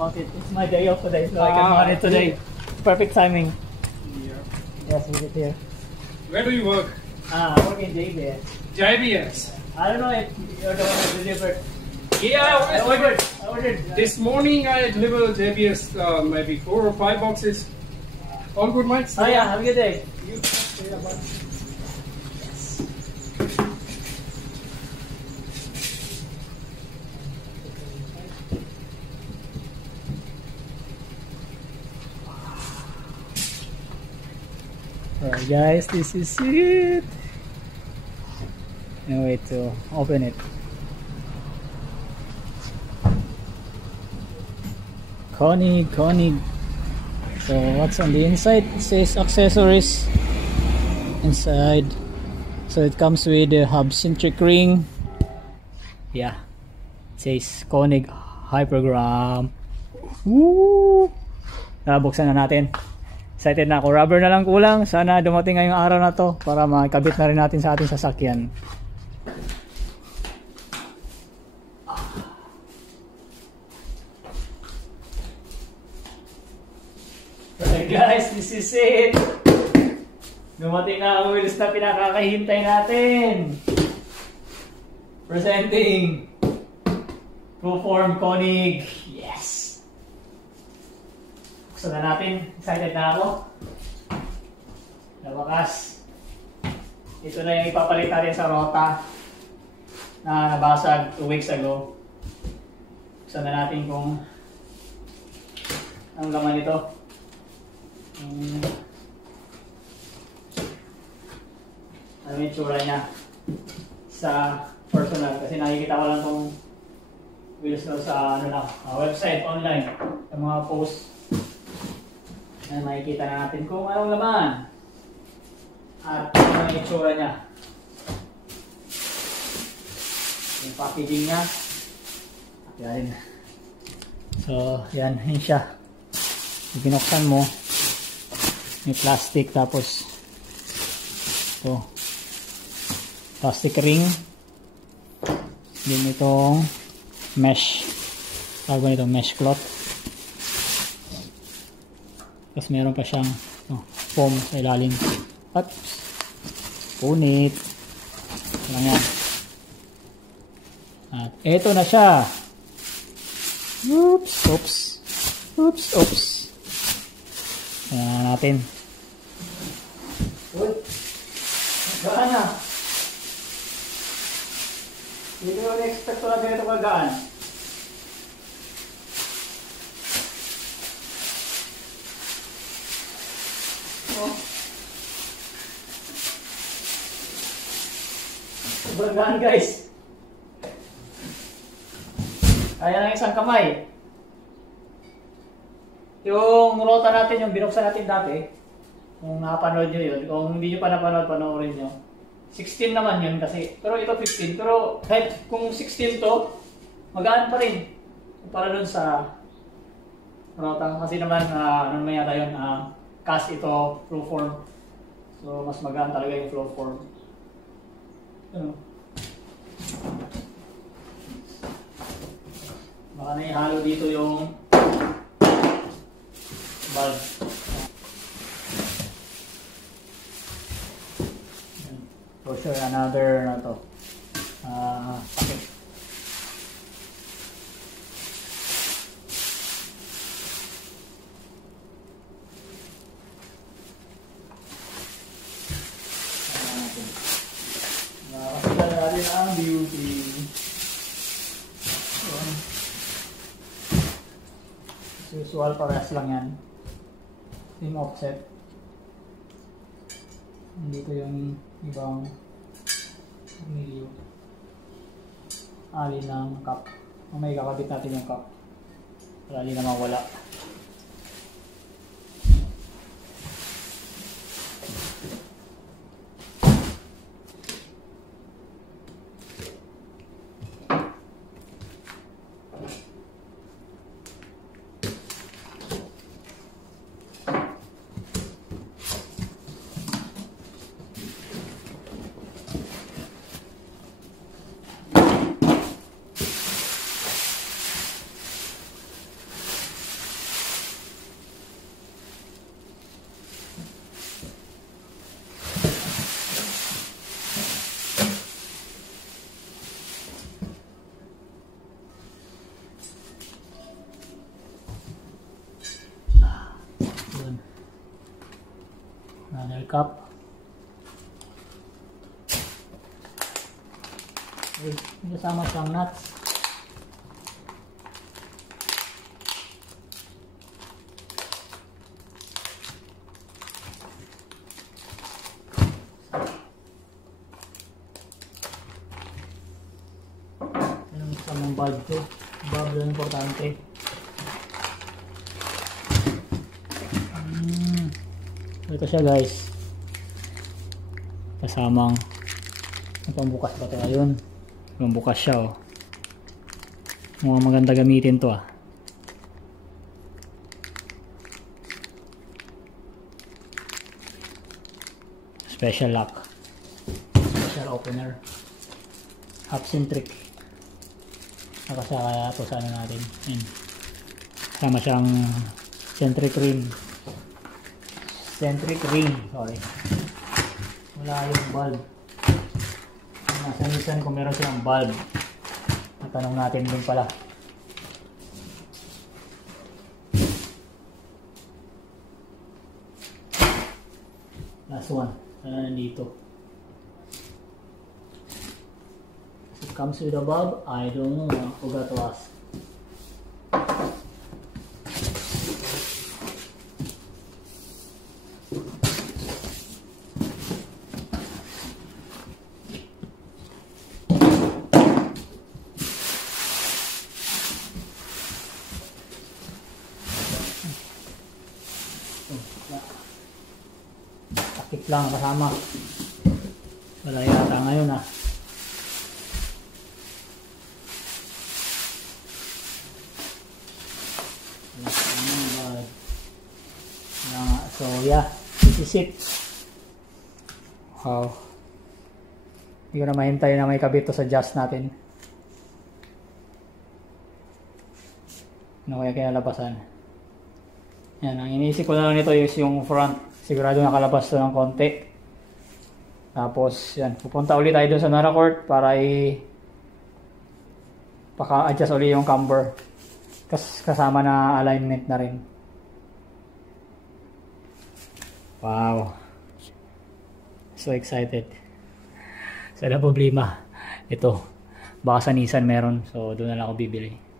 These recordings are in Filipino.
mount it. It's my day off today, so I can mount it today. Perfect timing. Yeah. Yes, leave it here. Where do you work? I work in JBS. JBS. I don't know if you're the one who delivered. Yeah, I ordered. This morning I delivered JBS maybe 4 or 5 boxes. All good, mate? Oh yeah, have a good day. Alright guys, this is it. Now wait to open it. Konig. So what's on the inside? It says accessories inside. So it comes with the hub centric ring. Yeah. It says Konig Hypergram. Woo! Buksan na natin. Excited na ako. Rubber na lang kulang. Sana dumating ngayong araw na to para makabit na rin natin sa ating sasakyan. Alright guys, this is it. Dumating na ang wheels na pinakakahintay natin. Presenting Proform Konig. Yes! Buksan na natin. Excited na ako. Nabakas. Ito na yung ipapalit natin sa rota na nabasag 2 weeks ago. Buksan na natin kung anong laman nito. Ano yung tsura niya sa personal. Kasi nakikita ko lang itong wheels sa website, online. Sa mga posts. Ayan, makikita na natin kung anong laman at ano yung itsura niya, yung packaging niya. Yan. So yan siya. Binuksan mo, may plastic, tapos ito plastic ring, din itong mesh, tawag nito mesh cloth. Tapos meron pa siyang foam sa ilalim. At punit. Lang yan. At eto na siya. Oops. Ayan natin. Uy. Gaan na. Hindi ko na-expect na ganito kagaan. Sobrang gaan guys. Kaya ng isang kamay. Yung rota natin, yung binuksan natin dati, kung napanood nyo yun, kung hindi nyo pa napanood, panoorin nyo. 16 naman yun kasi, pero ito 15. Pero kahit kung 16 to, magaan pa rin. Para dun sa rota. Kasi naman, ano naman yata yun, cast ito, Proform. So, mas magaan talaga yung Proform. Ano? Baka na ihalo dito yung valve. For sure, another na to. Packet. Nakakasila natin ang beauty. Usual, parehas lang yan. Same offset. Dito yung ibang milyo. Alin ng cup. May kakabit natin yung cup. Para di na mawala. Another cup. May kasama siyang nuts. Anong kasamang bulb to? Bulb lang importante. Ito siya guys. Kasamang pambukas ba ito? Ayun. Pambukas siya oh. Mukhang maganda gamitin to ah. Special lock. Special opener. Half centric. Nakasaka ito sa ano natin. Ayun. Sama siyang centric ring. Centric ring. Sorry. Wala yung bulb. Nasa Nissan kung meron silang bulb. Natanong natin din pala. Last one. Sana nandito. It comes with a bulb? I don't know. I forgot to ask. Takip lang kasama. Wala yata ngayon ah. So yeah, this is it. Wow. Hindi ko na mahintay na may kabit to sa just natin. Ano kaya kinalabasan? Yan, ang iniisip ko na lang nito is yung front. Sigurado nakalabas to ng konti. Tapos yan, pupunta ulit tayo dun sa Naracourt para paka-adjust ulit yung camber. Kasama na alignment na rin. Wow. So excited. Sana problema. Ito. Baka sa Nissan meron. So doon na lang ako bibili.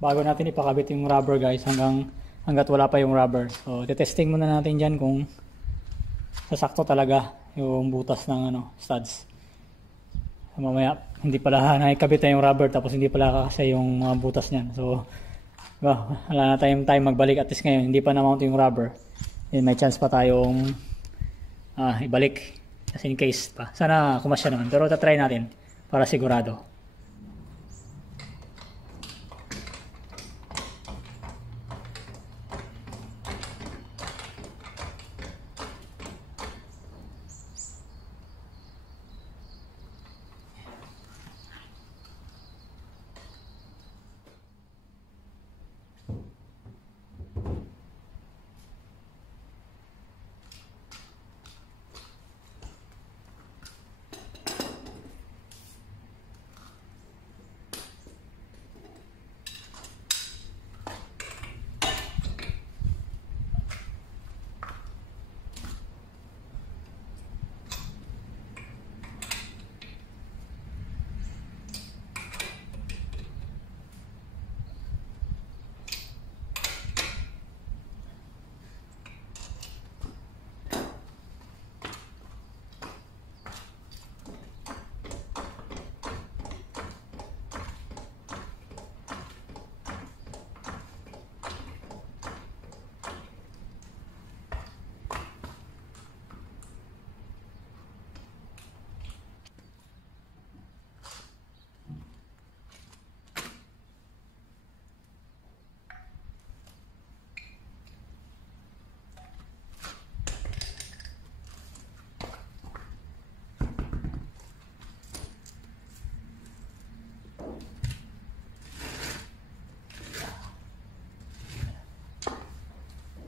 Bago natin ipakabit yung rubber guys hanggat wala pa yung rubber. So testing muna natin dyan kung sasakto talaga yung butas ng studs. So, mamaya hindi pala nakikabit na yung rubber tapos hindi pala kasi yung mga butas niyan. So wala na tayong time magbalik, at least ngayon hindi pa na-mount yung rubber. Then, may chance pa tayong ibalik just in case pa. Sana kumasya naman, pero tatry natin para sigurado.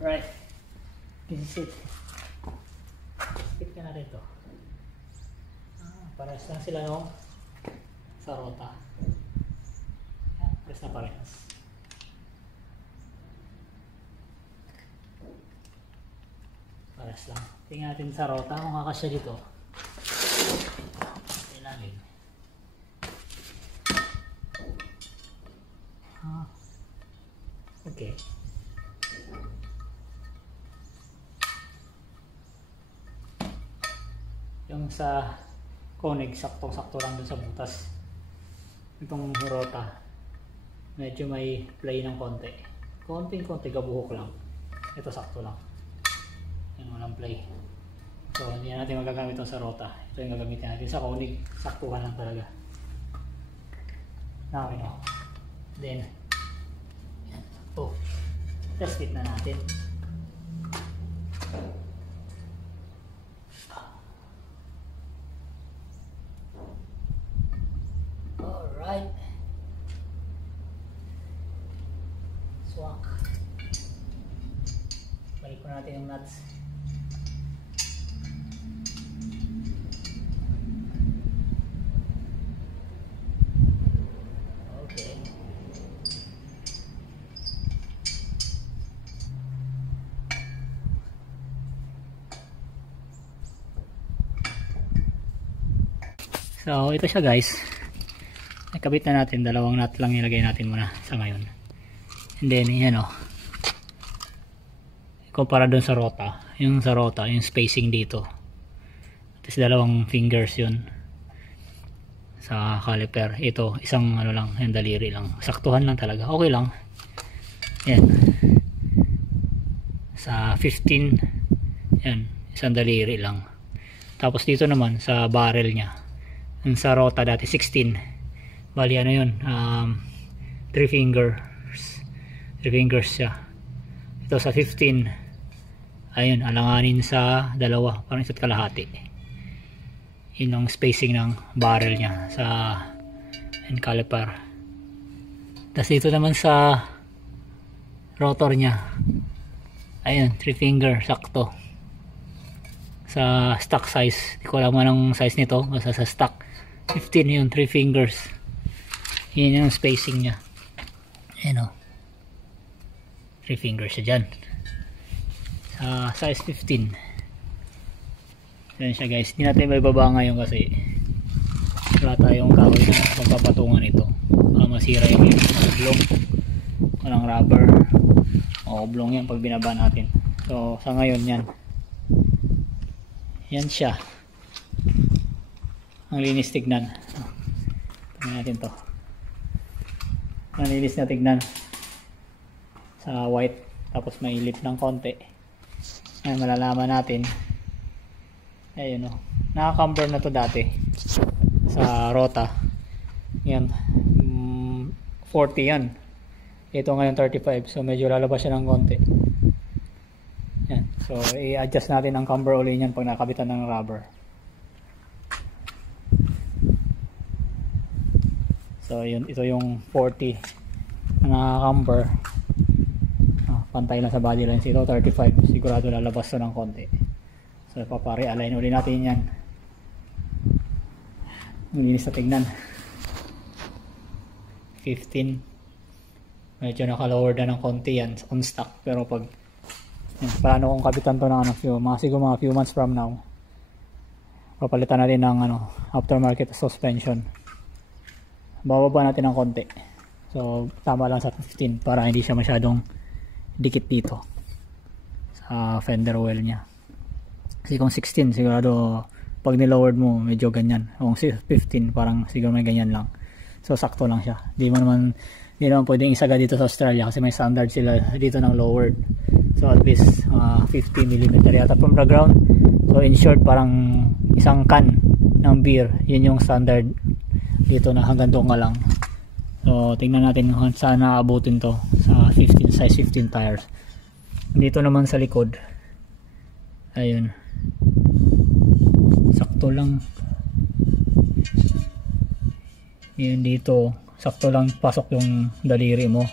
Right. This is it. Skip ka na rin to. Parehas lang sila no? Sa rota. Parehas na parehas. Parehas lang. Tingnan natin sa rota kung kakasya dito. Ilalim. Okay. Yung sa Konig, saktong-sakto lang dun sa butas. Itong rota, medyo may play ng konti. Konting-konti, gabuhok lang. Ito sakto lang. Yan, walang play. So, hindi natin magagamit ito sa rota. Ito yung gagamitin natin sa Konig. Saktuhan lang talaga. Now, you know. Then, yan. Oh, test fit na natin. Alright. Swak. Balik po natin yung nuts. Okay. So, ito siya guys. Nakabit na natin, dalawang nut lang ilagay natin muna sa ngayon. And then, yan o. Kumpara dun sa rota. Yung sa rota, yung spacing dito. Tapos dalawang fingers yun. Sa caliper. Ito, isang ano lang, yung daliri lang. Saktuhan lang talaga. Okay lang. Yan. Sa 15, yan, isang daliri lang. Tapos dito naman, sa barrel nya. Yung sa rota dati, 16. Bali ano yun, 3 fingers siya. Ito sa 15, ayun, alanganin sa dalawa, parang isa't kalahati. Yun ang spacing ng barrel nya sa end caliper. Tapos dito naman sa rotor nya, ayun, 3 finger, sakto. Sa stock size, di ko alam anong size nito, basta sa stock 15 yun, 3 fingers. Yun yung spacing nya. Ayan o. 3 fingers siya dyan. Sa size 15. Ayan siya guys. Hindi natin may baba ngayon kasi wala tayong kahoy na pagpapatungan ito. Masira yung oblong. Walang rubber. O oblong yan pag binaba natin. So sa ngayon yan. Yan siya. Ang linis tignan. Tignan natin to. Malinis na tignan sa white, tapos may lip ng konti. Ayan, malalaman natin. Ayun o, naka-camber na to dati sa rota. Yan, 40 yan. Ito ngayon 35, so medyo lalabas siya ng konti. Yan, so i-adjust natin ang camber uli niyan pag nakabitan ng rubber. So yun, ito yung 40 na camber. Pantay lang sa body lines. Ito 35, sigurado lalabas to ng konti. So papare-align uli natin yan. Malinis na tignan. 15, medyo naka-lower na ng konti yan on stock. Pero pag yan, paano kung kabitan to ng siguro mga few months from now, papalitan natin ng aftermarket suspension. Bababa natin ng konti. So tama lang sa 15 para hindi siya masyadong dikit dito sa fender well nya. Kasi kung 16 sigurado pag nilowered mo medyo ganyan. Kung 15 parang siguro may ganyan lang. So sakto lang siya. Hindi naman pwedeng isaga dito sa Australia kasi may standard sila dito ng lowered. So at least 50mm yata from the ground. So in short parang isang can ng beer. Yun yung standard dito na hanggang doon ka lang. So tingnan natin kung saan naabutin to sa 15 size 15 tires. Dito naman sa likod, ayun, sakto lang. Yun dito, sakto lang pasok yung daliri mo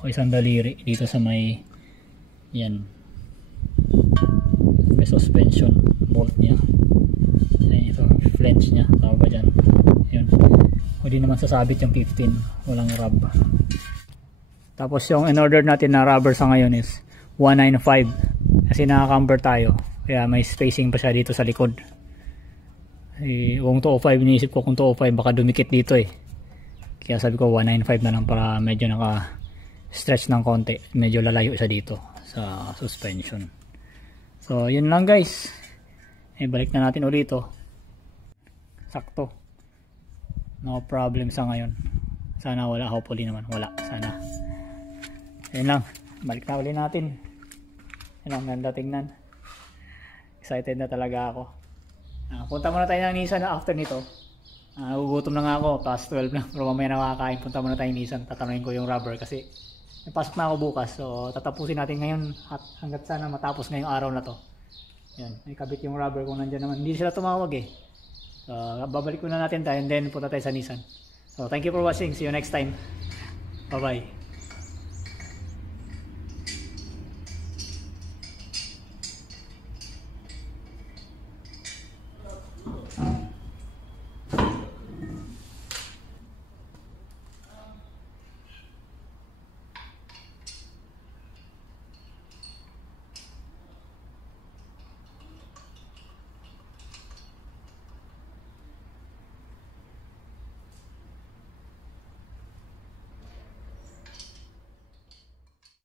o isang daliri dito sa may yan, may suspension bolt niya. Ayan, ito flange niya, tawag ba dyan. Yun, hindi naman sasabit yung 15, walang rub. Tapos yung in order natin na rubber sa ngayon is 195 kasi naka-camber tayo, kaya may spacing pa siya dito sa likod. Kung 205, iniisip ko kung 205 baka dumikit dito eh, kaya sabi ko 195 na lang para medyo naka stretch ng konti, medyo lalayo siya dito sa suspension. So yun lang guys, balik na natin ulit ito. Sakto, no problem sa ngayon. Sana wala, hopefully naman wala, sana. Yun lang, balik na ulit natin. Yun lang, ganda tingnan, excited na talaga ako. Punta muna tayo ng Nissan after nito. Nagugutom na nga ako, past 12 na, pero mamaya nakakain. Punta muna tayo ng Nissan, tatanungin ko yung rubber kasi may pasok na ako bukas, so tatapusin natin ngayon hanggat sana matapos ngayong araw na to. Yan, may kabit yung rubber kung nandyan naman, hindi sila tumawag eh. So babalik muna natin tayo and then punta tayo sa Nissan. So thank you for watching, see you next time, bye bye.